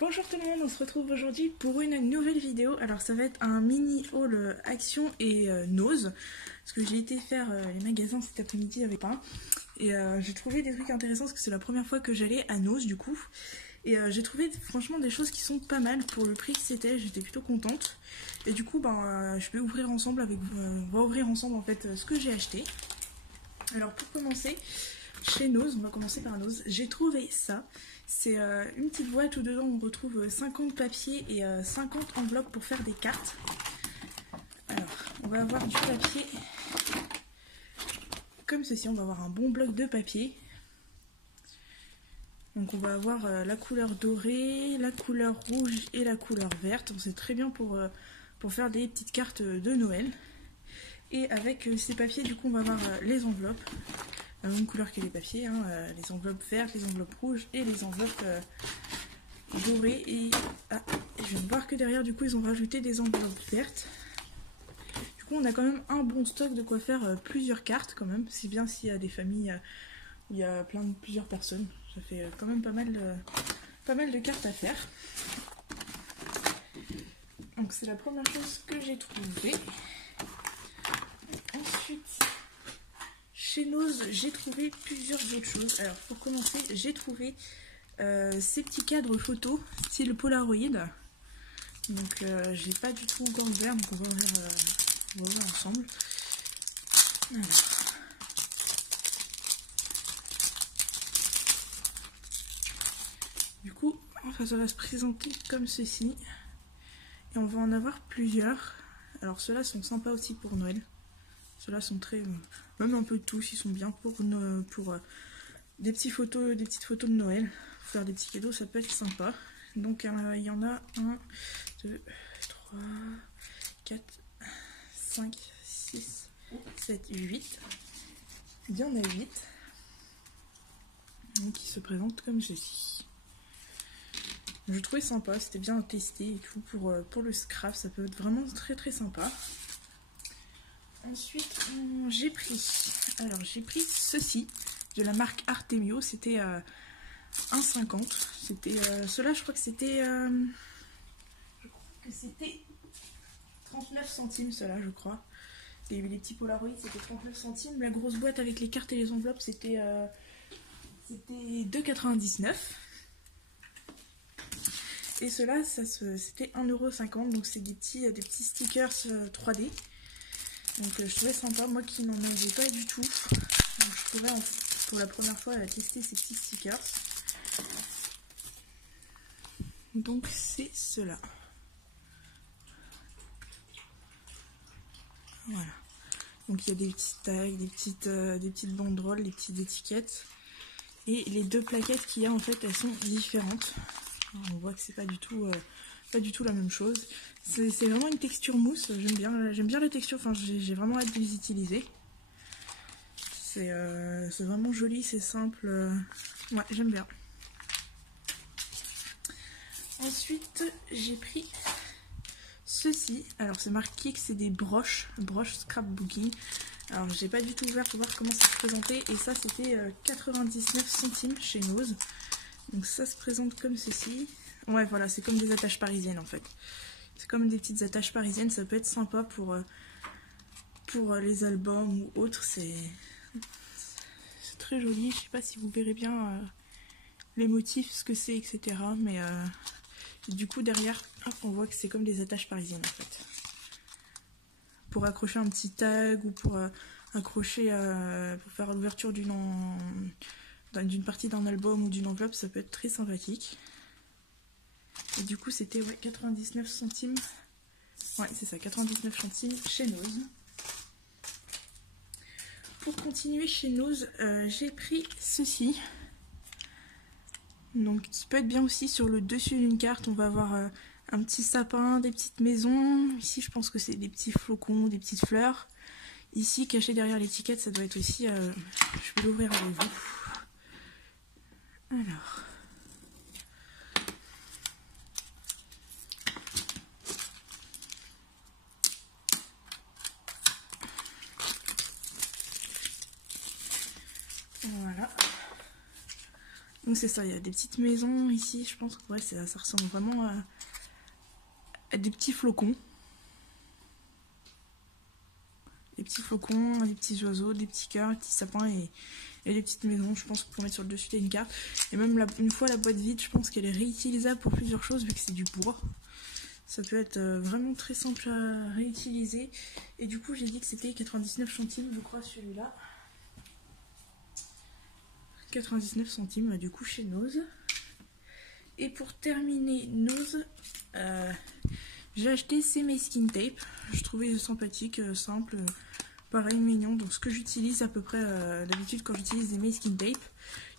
Bonjour tout le monde, on se retrouve aujourd'hui pour une nouvelle vidéo. Alors ça va être un mini haul Action et Nose, parce que j'ai été faire les magasins cet après-midi avec pain. Et j'ai trouvé des trucs intéressants parce que c'est la première fois que j'allais à Nose du coup. Et j'ai trouvé franchement des choses qui sont pas mal pour le prix que c'était, j'étais plutôt contente. Et du coup je vais ouvrir ensemble avec vous, on va ouvrir ensemble en fait ce que j'ai acheté. Alors pour commencer, chez Nose, on va commencer par Nose, j'ai trouvé ça. C'est une petite boîte où dedans on retrouve 50 papiers et 50 enveloppes pour faire des cartes. Alors, on va avoir du papier comme ceci, on va avoir un bon bloc de papier. Donc on va avoir la couleur dorée, la couleur rouge et la couleur verte. C'est très bien pour faire des petites cartes de Noël. Et avec ces papiers, du coup, on va avoir les enveloppes. La même couleur que les papiers, hein, les enveloppes vertes, les enveloppes rouges et les enveloppes dorées. Et je viens de voir que derrière, du coup, ils ont rajouté des enveloppes vertes. Du coup, on a quand même un bon stock de quoi faire plusieurs cartes, quand même. C'est bien s'il y a des familles où il y a plusieurs personnes. Ça fait quand même pas mal de cartes à faire. Donc, c'est la première chose que j'ai trouvée. Ensuite, chez Nose, j'ai trouvé plusieurs autres choses. Alors pour commencer, j'ai trouvé ces petits cadres photos style Polaroid. Donc j'ai pas du tout encore ouvert, donc on va ouvrir ensemble. Alors. Du coup, enfin, ça va se présenter comme ceci. Et on va en avoir plusieurs. Alors ceux-là sont sympas aussi pour Noël. Ceux-là sont très... même un peu tous, ils sont bien pour des petites photos de Noël. Pour faire des petits cadeaux, ça peut être sympa. Donc il y en a 1, 2, 3, 4, 5, 6, 7, 8. Il y en a 8. Donc ils se présentent comme ceci. Je trouvais sympa, c'était bien à tester et tout. Pour le scrap, ça peut être vraiment très très sympa. Ensuite, j'ai pris ceci de la marque Artemio. C'était 1,50. C'était cela, je crois que c'était 39 centimes, cela, je crois. Et les petits Polaroid, c'était 39 centimes. La grosse boîte avec les cartes et les enveloppes, c'était 2,99. Et cela, c'était 1,50 €. Donc c'est des petits stickers 3D. Donc je trouvais sympa, moi qui n'en avais pas du tout. Donc, je pourrais pour la première fois tester ces petits stickers. Donc c'est cela. Voilà. Donc il y a des petits tags, des petites banderoles, des petites étiquettes. Et les deux plaquettes qu'il y a en fait, elles sont différentes. Alors, on voit que c'est pas du tout la même chose. C'est vraiment une texture mousse, j'aime bien la texture, enfin j'ai vraiment hâte de les utiliser. C'est vraiment joli, c'est simple, ouais j'aime bien. Ensuite j'ai pris ceci, alors c'est marqué que c'est des broches scrapbooking. Alors j'ai pas du tout ouvert pour voir comment ça se présentait et ça c'était 99 centimes chez Nose. Donc ça se présente comme ceci. Ouais voilà, c'est comme des attaches parisiennes en fait. C'est comme des petites attaches parisiennes, ça peut être sympa pour les albums ou autres. C'est très joli, je sais pas si vous verrez bien les motifs, ce que c'est, etc. Mais du coup derrière, hop, on voit que c'est comme des attaches parisiennes en fait. Pour accrocher un petit tag ou pour accrocher, pour faire l'ouverture d'une partie d'un album ou d'une enveloppe, ça peut être très sympathique. Et du coup c'était 99 centimes. Ouais c'est ça, 99 centimes chez Nose. Pour continuer chez Nose, j'ai pris ceci. Donc qui peut être bien aussi sur le dessus d'une carte. On va avoir un petit sapin, des petites maisons. Ici je pense que c'est des petits flocons, des petites fleurs. Ici caché derrière l'étiquette ça doit être aussi... je vais l'ouvrir avec vous. Alors... voilà. Donc c'est ça, il y a des petites maisons ici, je pense que ouais, ça ressemble vraiment à des petits flocons. Des petits flocons, des petits oiseaux, des petits cœurs, des petits sapins et des petites maisons. Je pense qu'on peut mettre sur le dessus d'une carte. Et même une fois la boîte vide, je pense qu'elle est réutilisable pour plusieurs choses vu que c'est du bois. Ça peut être vraiment très simple à réutiliser. Et du coup, j'ai dit que c'était 99 centimes, je crois, celui-là. 99 centimes, du coup, chez Nose. Et pour terminer Nose, j'ai acheté ces masking tape. Je trouvais sympathique, simple, pareil, mignon. Donc ce que j'utilise à peu près d'habitude quand j'utilise des masking tape.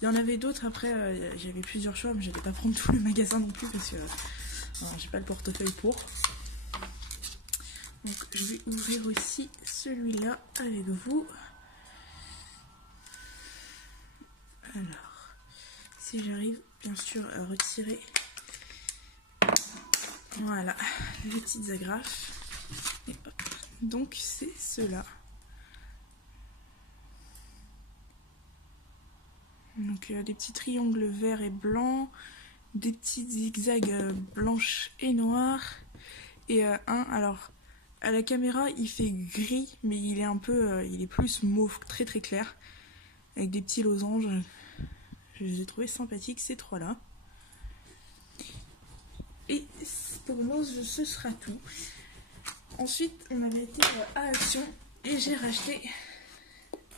Il y en avait d'autres après, j'avais plusieurs choix, mais je n'allais pas prendre tout le magasin non plus parce que j'ai pas le portefeuille pour. Donc je vais ouvrir aussi celui-là avec vous. Alors, si j'arrive bien sûr à retirer, voilà, les petites agrafes. Et hop. Donc c'est cela. Donc des petits triangles verts et blancs, des petits zigzags blanches et noires, et alors à la caméra il fait gris, mais il est un peu, il est plus mauve, très très clair, avec des petits losanges. Je les ai trouvés sympathiques ces trois-là. Et pour Nose, ce sera tout. Ensuite, on avait été à Action et j'ai racheté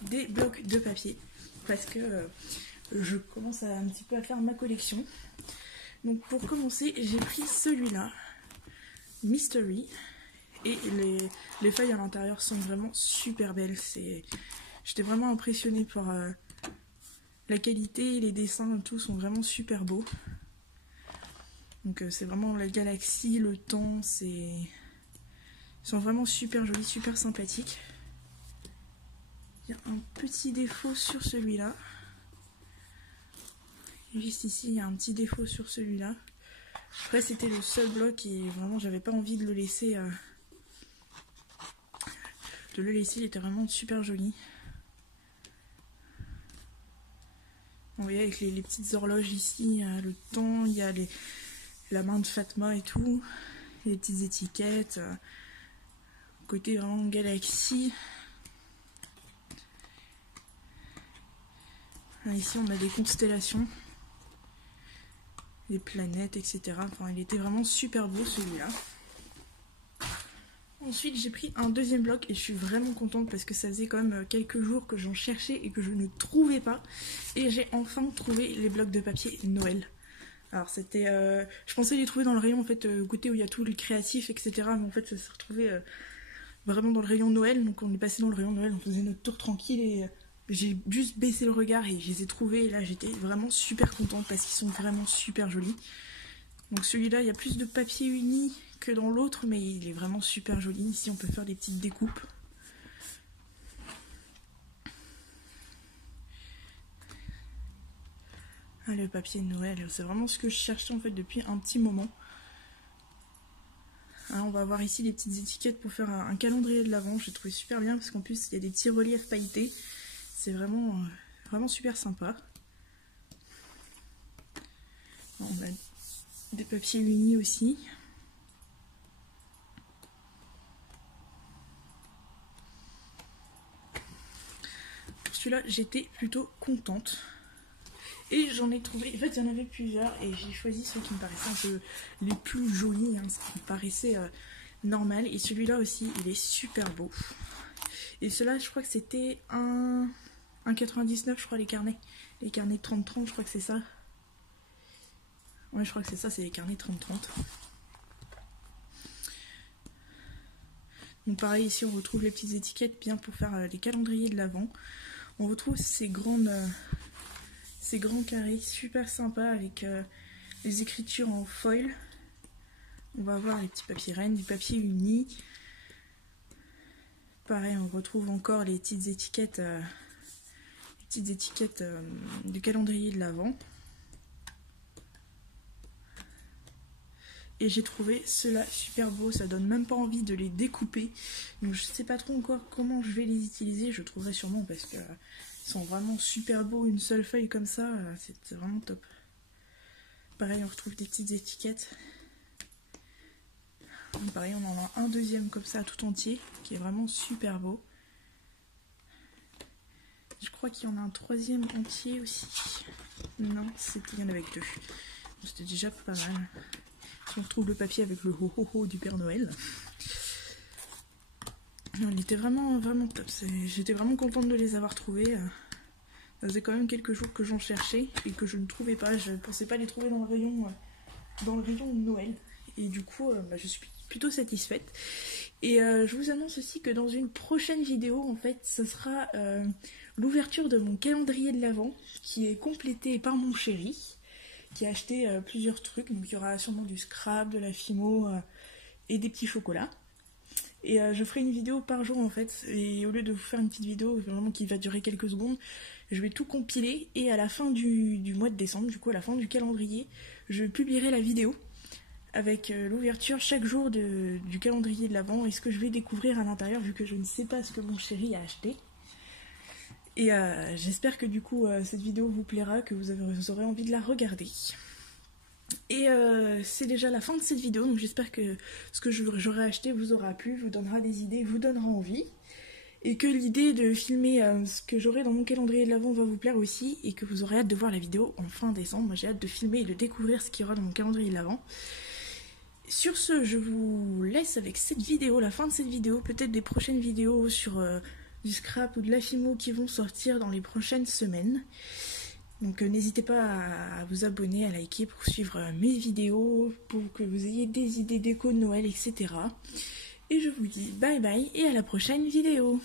des blocs de papier parce que je commence un petit peu à faire ma collection. Donc pour commencer, j'ai pris celui-là, Mystery, et les feuilles à l'intérieur sont vraiment super belles. J'étais vraiment impressionnée par la qualité, les dessins, tout sont vraiment super beaux. Donc c'est vraiment la galaxie, le temps, ils sont vraiment super jolis, super sympathiques. Il y a un petit défaut sur celui-là. Juste ici, il y a un petit défaut sur celui-là. Après, c'était le seul bloc et vraiment, j'avais pas envie de le laisser. Il était vraiment super joli. Vous voyez, avec les petites horloges ici, il y a le temps, il y a la main de Fatma et tout, les petites étiquettes. Côté vraiment galaxie. Ici, on a des constellations, des planètes, etc. Enfin, il était vraiment super beau celui-là. Ensuite, j'ai pris un deuxième bloc et je suis vraiment contente parce que ça faisait quand même quelques jours que j'en cherchais et que je ne trouvais pas. Et j'ai enfin trouvé les blocs de papier Noël. Alors c'était, je pensais les trouver dans le rayon en fait côté où il y a tout le créatif, etc. Mais en fait, ça s'est retrouvé vraiment dans le rayon Noël. Donc on est passé dans le rayon Noël, on faisait notre tour tranquille et j'ai juste baissé le regard et je les ai trouvés. Et là, j'étais vraiment super contente parce qu'ils sont vraiment super jolis. Donc celui-là, il y a plus de papier uni que dans l'autre, mais il est vraiment super joli. Ici, on peut faire des petites découpes. Ah, le papier de Noël, c'est vraiment ce que je cherchais en fait depuis un petit moment. Hein, on va avoir ici les petites étiquettes pour faire un calendrier de l'Avent. J'ai trouvé super bien parce qu'en plus, il y a des petits reliefs pailletés. C'est vraiment, vraiment super sympa. On a des papiers unis aussi. Pour celui-là, j'étais plutôt contente. Et j'en ai trouvé, en fait il y en avait plusieurs et j'ai choisi ceux qui me paraissaient un peu les plus jolis, hein, ce qui me paraissait normal. Et celui-là aussi, il est super beau. Et ceux-là, je crois que c'était 1,99 je crois les carnets. Les carnets 30-30, je crois que c'est ça. Ouais, je crois que c'est ça, c'est les carnets 30-30. Donc pareil, ici on retrouve les petites étiquettes bien pour faire les calendriers de l'Avent. On retrouve ces grands carrés super sympas avec les écritures en foil. On va avoir les petits papiers rennes, du papier uni. Pareil, on retrouve encore les petites étiquettes du calendrier de l'Avent. Et j'ai trouvé cela super beau, ça donne même pas envie de les découper. Donc je sais pas trop encore comment je vais les utiliser, je trouverai sûrement parce que ils Ils sont vraiment super beaux, une seule feuille comme ça, c'est vraiment top. Pareil, on retrouve des petites étiquettes. Pareil, on en a un deuxième comme ça tout entier, qui est vraiment super beau. Je crois qu'il y en a un troisième entier aussi. Non, il y en avait que 2. C'était déjà pas mal. On retrouve le papier avec le ho ho ho du Père Noël. Il était vraiment top. J'étais vraiment contente de les avoir trouvés. Ça faisait quand même quelques jours que j'en cherchais et que je ne trouvais pas. Je ne pensais pas les trouver dans le rayon de Noël. Et du coup, je suis plutôt satisfaite. Et je vous annonce aussi que dans une prochaine vidéo, en fait, ce sera l'ouverture de mon calendrier de l'Avent qui est complété par mon chéri, qui a acheté plusieurs trucs. Donc il y aura sûrement du scrap, de la fimo et des petits chocolats. Et je ferai une vidéo par jour en fait. Et au lieu de vous faire une petite vidéo vraiment qui va durer quelques secondes, je vais tout compiler. Et à la fin du mois de décembre, du coup à la fin du calendrier, je publierai la vidéo avec l'ouverture chaque jour du calendrier de l'Avent et ce que je vais découvrir à l'intérieur vu que je ne sais pas ce que mon chéri a acheté. Et j'espère que du coup cette vidéo vous plaira, que vous aurez envie de la regarder. Et c'est déjà la fin de cette vidéo, donc j'espère que ce que j'aurai acheté vous aura plu, vous donnera des idées, vous donnera envie. Et que l'idée de filmer ce que j'aurai dans mon calendrier de l'Avent va vous plaire aussi, et que vous aurez hâte de voir la vidéo en fin décembre. Moi j'ai hâte de filmer et de découvrir ce qu'il y aura dans mon calendrier de l'Avent. Sur ce, je vous laisse avec cette vidéo, la fin de cette vidéo, peut-être des prochaines vidéos sur du scrap ou de la fimo qui vont sortir dans les prochaines semaines. Donc n'hésitez pas à vous abonner, à liker pour suivre mes vidéos, pour que vous ayez des idées déco de Noël, etc. Et je vous dis bye bye et à la prochaine vidéo.